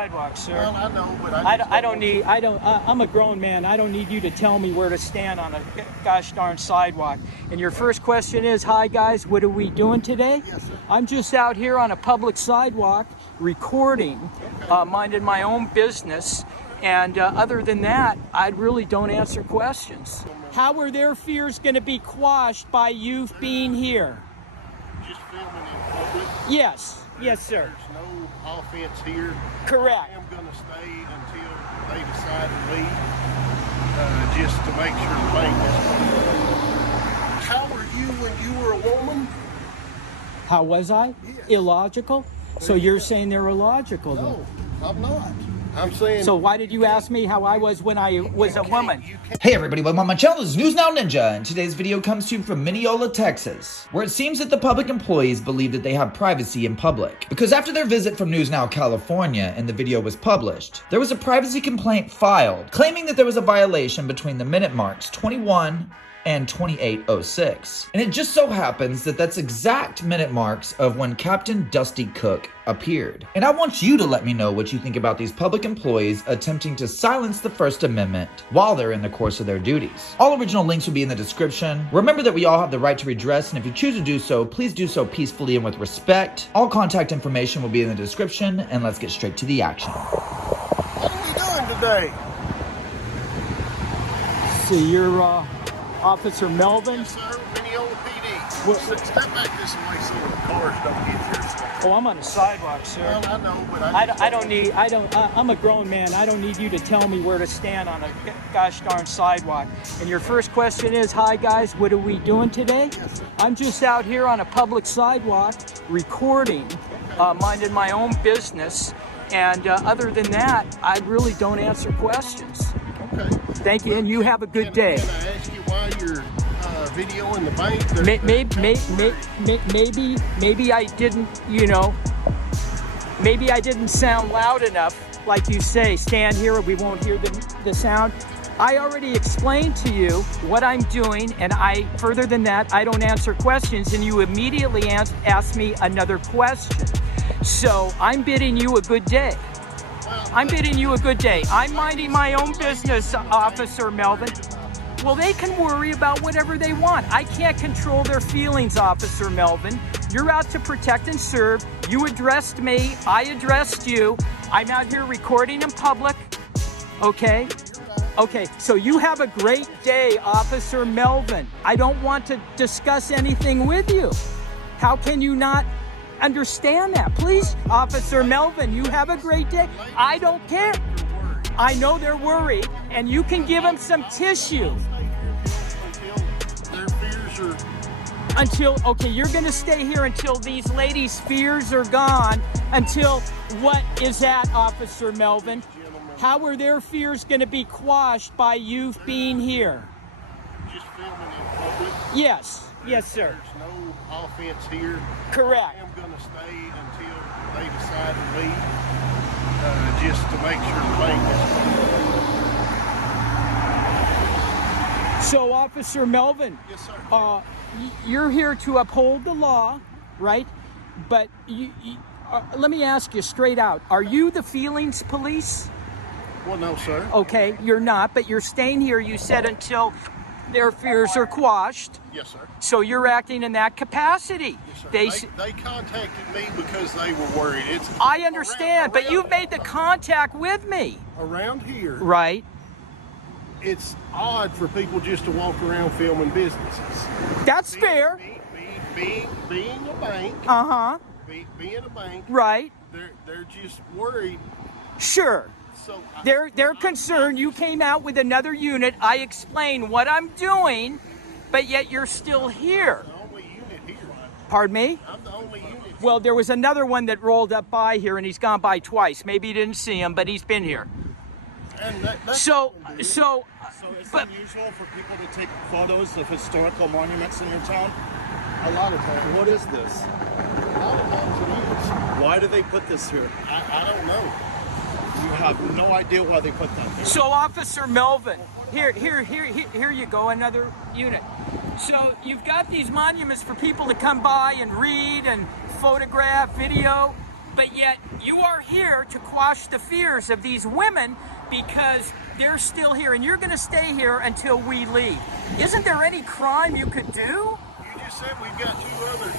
Sidewalk, sir. Well, I know, but I'm a grown man. I don't need you to tell me where to stand on a gosh darn sidewalk. And your first question is, hi guys, what are we doing today? Yes, sir. I'm just out here on a public sidewalk recording, minding my own business. And other than that, I really don't answer questions. How are their fears going to be quashed by you being here? Just filming in public. Yes, yes, sir. There's no offense here. Correct. I am going to stay until they decide to leave, just to make sure the bank is clean. How were you when you were a woman? How was I? Yes. Illogical? So you're saying they're illogical, though? No, I'm not. I'm saying... So why did you ask me how I was when I was a woman? Hey everybody, welcome on my channel. This is News Now Ninja, and today's video comes to you from Mineola, Texas, where it seems that the public employees believe that they have privacy in public. Because after their visit from News Now, California, and the video was published, there was a privacy complaint filed, claiming that there was a violation between the minute marks 21 and 28:06. And it just so happens that that's exact minute marks of when Captain Dusty Cook appeared. And I want you to let me know what you think about these public employees attempting to silence the First Amendment while they're in the course of their duties. All original links will be in the description. Remember that we all have the right to redress, and if you choose to do so, please do so peacefully and with respect. All contact information will be in the description, and let's get straight to the action. What are we doing today? See, you're Officer Melvin. Yes, sir. Mineola PD. What- Step back this way so the cars don't get here. Oh, I'm on the sidewalk, sir. Well, I know, but I'm a grown man. I don't need you to tell me where to stand on a gosh darn sidewalk. And your first question is, hi guys, what are we doing today? Yes, sir. I'm just out here on a public sidewalk recording, minding my own business. And other than that, I really don't answer questions. Okay. Thank you, and you have a good day. Can I ask you why you're videoing the bank? Maybe I didn't, maybe I didn't sound loud enough. Like you say, stand here or we won't hear the sound. I already explained to you what I'm doing, and further than that, I don't answer questions, and you immediately ask me another question. So I'm bidding you a good day. I'm bidding you a good day. I'm minding my own business, Officer Melvin. Well, they can worry about whatever they want. I can't control their feelings, Officer Melvin. You're out to protect and serve. You addressed me. I addressed you. I'm out here recording in public. Okay? Okay, so you have a great day, Officer Melvin. I don't want to discuss anything with you. How can you not understand that? Please, Officer Melvin, you have a great day. I don't care. I know they're worried, and you can give them some tissue. Their fears are... Okay, you're gonna stay here until these ladies' fears are gone. Until what is that, Officer Melvin? How are their fears gonna be quashed by you being here? Just filming in public. Yes, yes, sir. There's no offense here. Correct. I am going to stay until they decide to leave, just to make sure the bank is clean. So, Officer Melvin, Yes, sir. You're here to uphold the law, right? But let me ask you straight out, are you the feelings police? Well, no, sir. Okay, you're not, but you're staying here, you said, until their fears are quashed. Yes, sir. So you're acting in that capacity. Yes, sir. They contacted me because they were worried. I understand, but you've made the contact with me. Around here, Right. it's odd for people just to walk around filming businesses. That's fair. Being a bank, Uh-huh. being a bank, Right. they're just worried. Sure. So They're concerned you came out with another unit. I explained what I'm doing, but yet you're still here. I'm the only unit here. Pardon me? I'm the only unit here. Well, there was another one that rolled up by here, and he's gone by twice. Maybe you didn't see him, but he's been here. And that's So it's but- unusual for people to take photos of historical monuments in your town? a lot of times. What is this? A lot of times it is. Why do they put this here? I don't know. You have no idea why they put that here. So, Officer Melvin, here you go, another unit. So you've got these monuments for people to come by and read and photograph, video. But yet you are here to quash the fears of these women because they're still here, and you're going to stay here until we leave. Isn't there any crime you could do? You just said we've got 2 other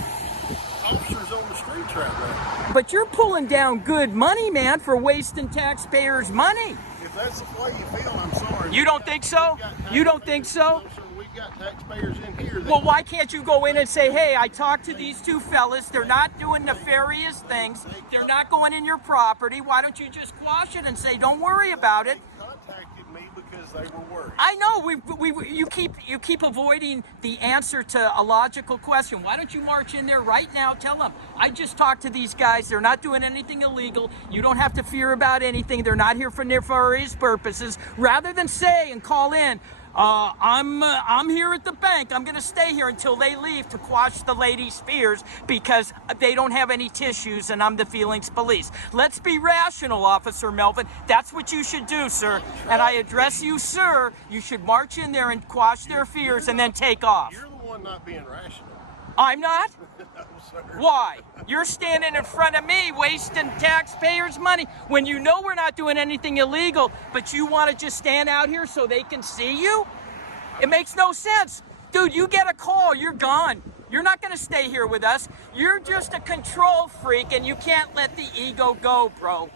officers on the streets right now. But you're pulling down good money, man, for wasting taxpayers' money. If that's the way you feel, I'm sorry. You don't think so? You don't think so? No, sir, we've got taxpayers in here. Well, why can't you go in and say, hey, I talked to these 2 fellas. They're not doing nefarious things. They're not going in your property. Why don't you just quash it and say, don't worry about it? They contacted me because they were worried. I know you keep avoiding the answer to a logical question. Why don't you march in there right now? Tell them I just talked to these guys. They're not doing anything illegal. You don't have to fear about anything. They're not here for nefarious purposes. Rather than say and call in, I'm here at the bank. I'm going to stay here until they leave to quash the ladies' fears because they don't have any tissues and I'm the feelings police. Let's be rational, Officer Melvin. That's what you should do, sir. And I address you, sir. You should march in there and quash their fears and then take off. You're the one not being rational. I'm not? No, sir. Why? You're standing in front of me wasting taxpayers' money when you know we're not doing anything illegal, but you want to just stand out here so they can see you? It makes no sense. Dude, you get a call, you're gone. You're not going to stay here with us. You're just a control freak and you can't let the ego go, bro.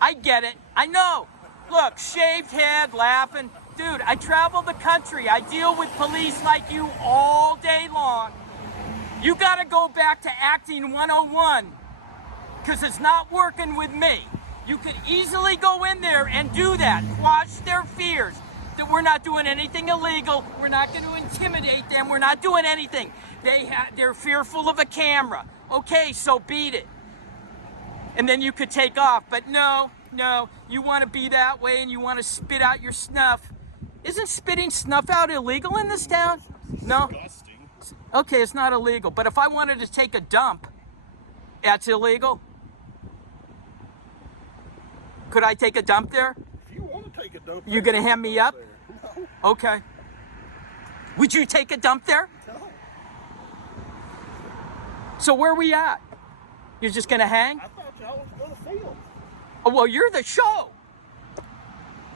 I get it. I know. Look, shaved head, laughing. Dude, I travel the country. I deal with police like you all day long. You got to go back to acting 101 because it's not working with me. You could easily go in there and do that, quash their fears that we're not doing anything illegal. We're not going to intimidate them. We're not doing anything. They're fearful of a camera. Okay, so beat it. And then you could take off. But no, you want to be that way and you want to spit out your snuff. Isn't spitting snuff out illegal in this town? No? Okay, it's not illegal, but if I wanted to take a dump, that's illegal? Could I take a dump there? If you want to take a dump, you gonna hand me up? No. Okay. Would you take a dump there? No. So where are we at? You're just gonna hang? I thought y'all was gonna film. Oh, well, you're the show.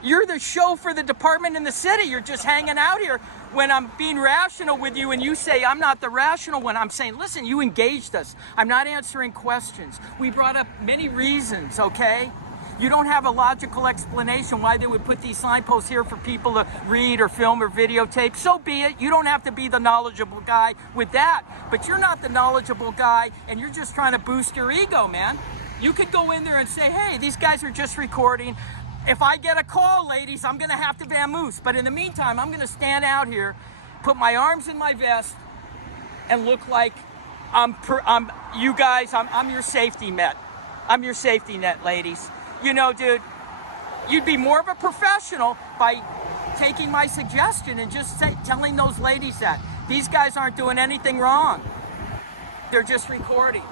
You're the show for the department in the city. You're just hanging out here when I'm being rational with you and you say I'm not the rational one. I'm saying, listen, you engaged us. I'm not answering questions. We brought up many reasons, okay? You don't have a logical explanation why they would put these signposts here for people to read or film or videotape. So be it. You don't have to be the knowledgeable guy with that. But you're not the knowledgeable guy and you're just trying to boost your ego, man. You could go in there and say, hey, these guys are just recording. If I get a call, ladies, I'm going to have to vamoose. But in the meantime, I'm going to stand out here, put my arms in my vest, and look like I'm your safety net. I'm your safety net, ladies. You know, dude, you'd be more of a professional by taking my suggestion and just telling those ladies that. These guys aren't doing anything wrong. They're just recording.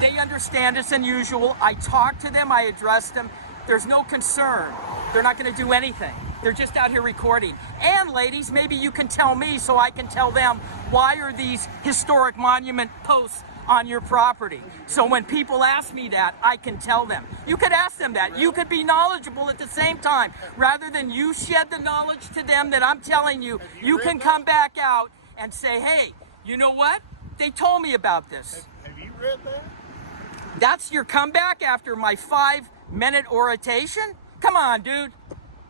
They understand it's unusual. I talk to them. I address them. There's no concern. They're not going to do anything. They're just out here recording. And ladies, maybe you can tell me so I can tell them, why are these historic monument posts on your property? So when people ask me that, I can tell them. You could ask them that. You could be knowledgeable at the same time. Rather than you shed the knowledge to them that I'm telling you, you can come back out and say, hey, you know what? They told me about this. Have you read that? That's your comeback after my 5-minute oration? Come on, dude.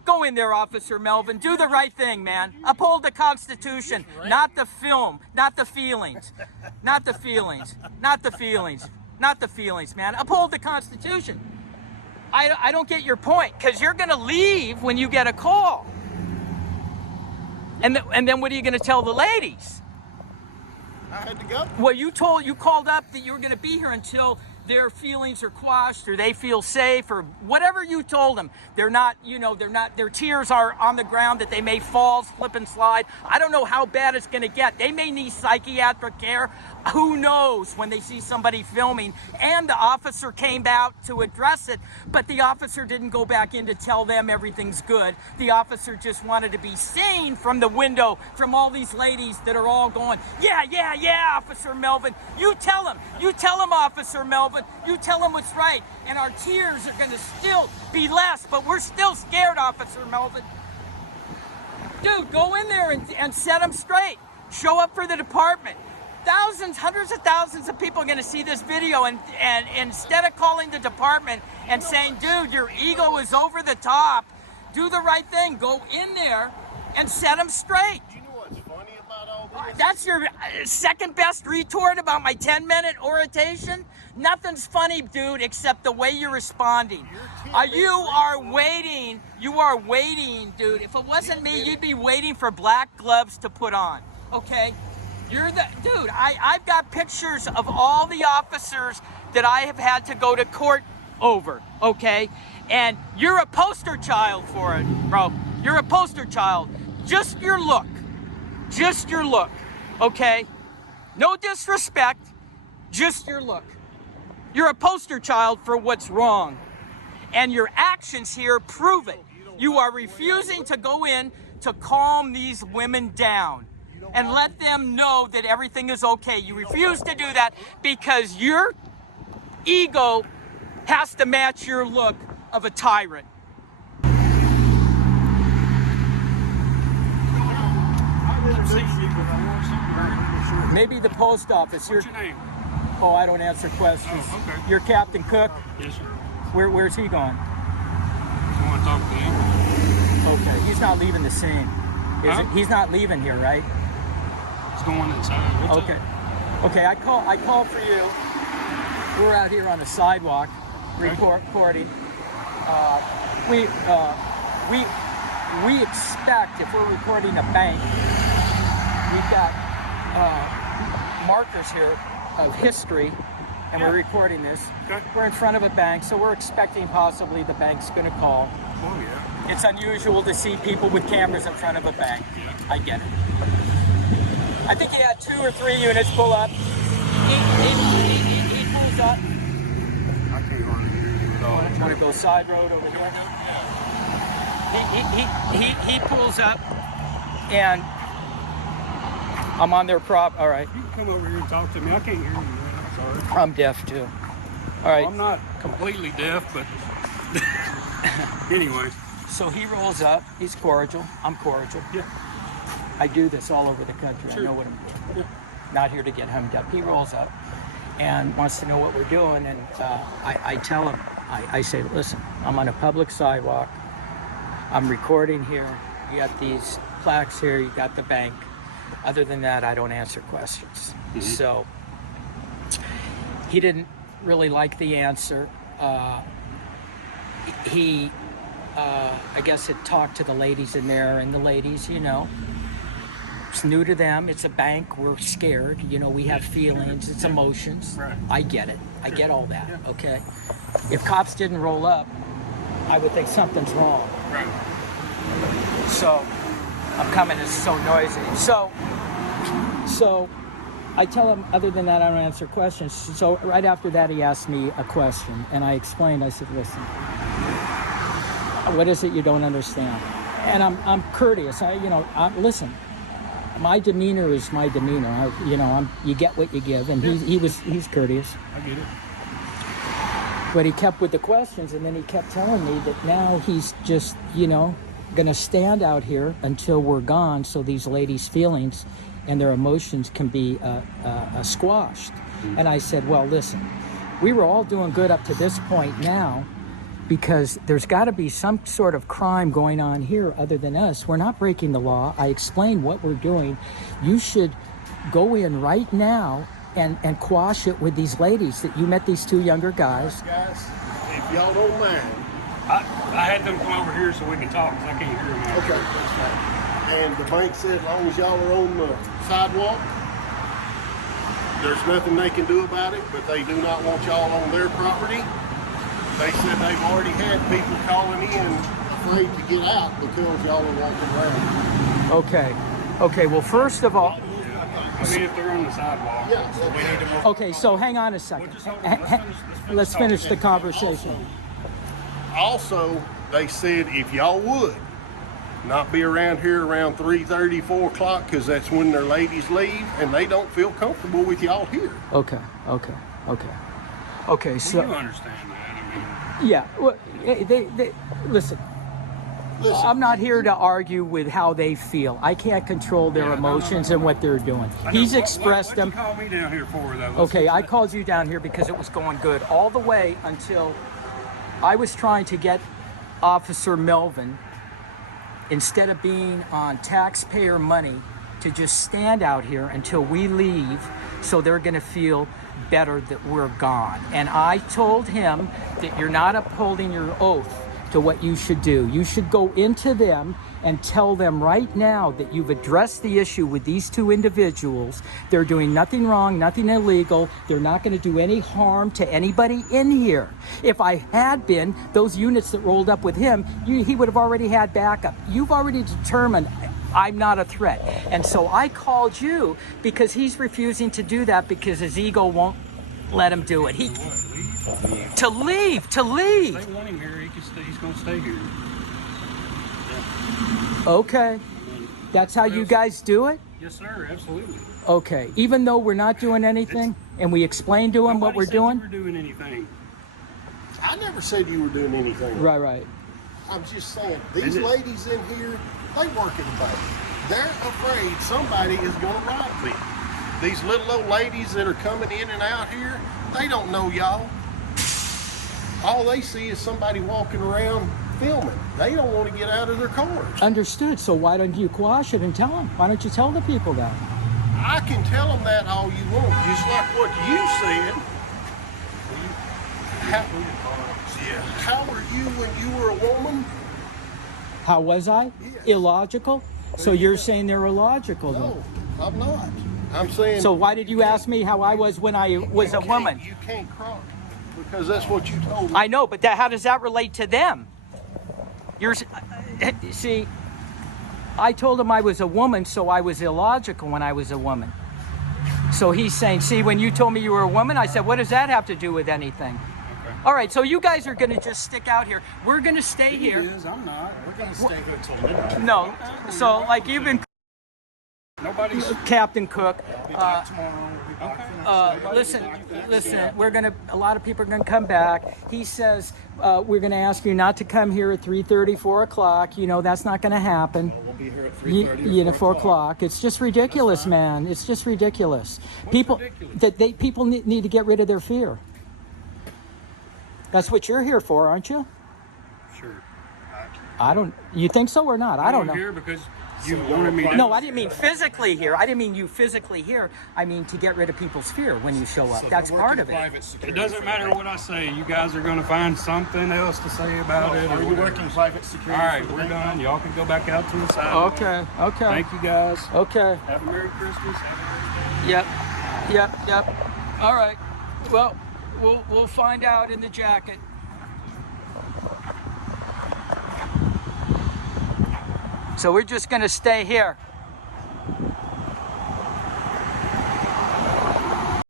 Go in there, Officer Melvin. Do the right thing, man. Uphold the Constitution, not the film, not the feelings. Not the feelings. Not the feelings. Not the feelings, man. Uphold the Constitution. I don't get your point, because you're going to leave when you get a call. And then what are you going to tell the ladies? I had to go. Well, you called up that you were going to be here until their feelings are quashed or they feel safe or whatever you told them. They're not, their tears are on the ground that they may fall, slip and slide. I don't know how bad it's going to get. They may need psychiatric care. Who knows when they see somebody filming? And the officer came out to address it, but the officer didn't go back in to tell them everything's good. The officer just wanted to be seen from the window from all these ladies that are all going, yeah, Officer Melvin. You tell him, Officer Melvin. Melvin. You tell them what's right, and our tears are going to still be less, but we're still scared, Officer Melvin. Dude, go in there and set them straight. Show up for the department. Thousands, hundreds of thousands of people are going to see this video, and instead of calling the department and saying, dude, your ego is over the top, do the right thing. Go in there and set them straight. You know what's funny about all this? That's your second best retort about my 10-minute oration? Nothing's funny, dude, except the way you're responding. You are waiting, dude. If it wasn't me, you'd be waiting for black gloves to put on, okay? You're the, dude, I've got pictures of all the officers that I have had to go to court over, okay? And you're a poster child for it, bro. You're a poster child. Just your look, okay? No disrespect, just your look. You're a poster child for what's wrong. And your actions here prove it. You are refusing to go in to calm these women down and let them know that everything is okay. You refuse to do that because your ego has to match your look of a tyrant. Maybe the post office. What's your name? Oh, I don't answer questions. Oh, okay. You're Captain Cook? Yes, sir. Where's he going? I want to talk to you. Okay, he's not leaving the scene. Huh? He's not leaving here, right? It's going inside. What's Okay. up? Okay, I call for you. We're out here on the sidewalk recording. We expect, if we're recording a bank, we've got markers here of history, and we're recording this. Okay. We're in front of a bank, so we're expecting possibly the bank's going to call. Oh, yeah. It's unusual to see people with cameras in front of a bank. Yeah. I get it. I think he had 2 or 3 units pull up. He pulls up. I can't hardly hear you at all. Want to go side road over there? He pulls up, and I'm on their prop. All right. You can come over here and talk to me. I can't hear you, man. I'm sorry. I'm deaf too. All right. Well, I'm not completely deaf, but anyway. So he rolls up. He's cordial. I'm cordial. Yeah. I do this all over the country. Sure. I know what I'm doing. Not here to get hemmed up. He rolls up and wants to know what we're doing. And I tell him, I say, listen, I'm on a public sidewalk. I'm recording here. You got these plaques here. You got the bank. Other than that, I don't answer questions. Mm-hmm. So he didn't really like the answer. He, I guess, had talked to the ladies in there, and the ladies, you know, it's new to them. It's a bank. We're scared. You know, we have feelings. It's emotions. Right. I get it. I get all that. Okay. If cops didn't roll up, I would think something's wrong. Right. So I'm coming. It's so noisy. So I tell him, other than that, I don't answer questions. So right after that, he asked me a question, and I explained. I said, listen, what is it you don't understand? And I'm courteous. Listen. My demeanor is my demeanor. You get what you give, and he's courteous. I get it. But he kept with the questions, and then he kept telling me that now he's just, gonna stand out here until we're gone, so these ladies' feelings and their emotions can be squashed. Mm-hmm. And I said, well, listen, we were all doing good up to this point now, because there's got to be some sort of crime going on here other than us. We're not breaking the law. I explained what we're doing. You should go in right now and quash it with these ladies that you met, these 2 younger guys. Guys, if y'all don't mind. I had them come over here so we can talk, because I can't hear them. Okay, that's fine. And the bank said as long as y'all are on the sidewalk, there's nothing they can do about it, but they do not want y'all on their property. They said they've already had people calling in afraid to get out because y'all are walking around. Okay, well, first of all, I mean, if they're on the sidewalk, Yeah. we need to move. okay, so hang on a second. Let's finish the conversation. Also, they said if y'all would not be around here around 3:30, 4 o'clock, because that's when their ladies leave, and they don't feel comfortable with y'all here. Okay. Okay, so You understand that? I mean, yeah, well, they listen. Listen, I'm not here to argue with how they feel. I can't control their Yeah, no, emotions no. and what they're doing. I know. He's What- expressed what them. you call me down here for, though? Okay, I called you down here because it was going good all the way until I was trying to get Officer Melvin, instead of being on taxpayer money, to just stand out here until we leave, so they're going to feel better that we're gone. And I told him that you're not upholding your oath to what you should do. You should go into them and tell them right now that you've addressed the issue with these two individuals. They're doing nothing wrong, nothing illegal. They're not going to do any harm to anybody in here. If I had been, those units that rolled up with him, he would have already had backup. You've already determined I'm not a threat. And so I called you because he's refusing to do that because his ego won't let him do it. To leave. They want him here. He can stay. He's going to stay here. Okay. That's how you guys do it? Yes, sir. Absolutely. Okay. Even though we're not doing anything and we explain to him what Nobody we're said doing? You were doing anything. I never said you were doing anything. Right. I'm just saying, these ladies in here, they work at the bank. They're afraid somebody is going to rob them. These little old ladies that are coming in and out here, they don't know y'all. All they see is somebody walking around filming. They don't want to get out of their cars. Understood. So why don't you quash it and tell them? Why don't you tell the people that? I can tell them that all you want, just like what you said. How were you when you were a woman? How was I? Yes. Illogical? So you're saying they're illogical then? No, I'm not. I'm saying. So why did you ask me how I was when I was a woman? You can't cross because that's what you told me. I know, but how does that relate to them? See, I told him I was a woman, so I was illogical when I was a woman. So he's saying, see, when you told me you were a woman, I said, what does that have to do with anything? Okay. All right, so you guys are going to just stick out here. We're going to stay here. Is. I'm not. We're going to stay here until midnight. No, so like you've been Nobody's. Captain Cook. Be back tomorrow. We'll be back Listen, we're gonna, a lot of people are gonna come back. He says, we're gonna ask you not to come here at 3:30, 4 o'clock. You know, that's not gonna happen. We'll be here at 3:30. You know, 4 o'clock. It's just ridiculous, man. It's just ridiculous. Ridiculous? People need to get rid of their fear. That's what you're here for, aren't you? Sure. I don't, you think so or not? I don't know. Here because you wanted me to. No, I didn't mean physically here. I didn't mean you physically here. I mean to get rid of people's fear when you show up. That's part of it. It doesn't matter what I say. You guys are going to find something else to say about it. Are you working private security? All right, for the we're bank done. now? Y'all can go back out to the side. Okay. Thank you guys. Okay. Have a Merry Christmas. Have a Merry Day. Yep. All right. Well, we'll find out in the jacket. So we're just going to stay here.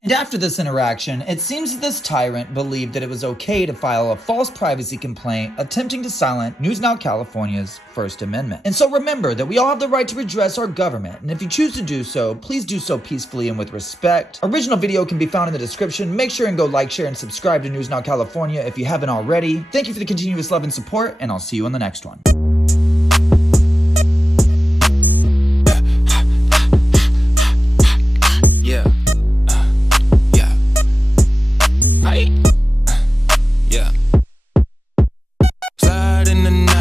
And after this interaction, it seems that this tyrant believed that it was okay to file a false privacy complaint attempting to silence News Now California's First Amendment. And so remember that we all have the right to redress our government, and if you choose to do so, please do so peacefully and with respect. Original video can be found in the description. Make sure and go like, share, and subscribe to News Now California if you haven't already. Thank you for the continuous love and support, and I'll see you in the next one. Slide in the night.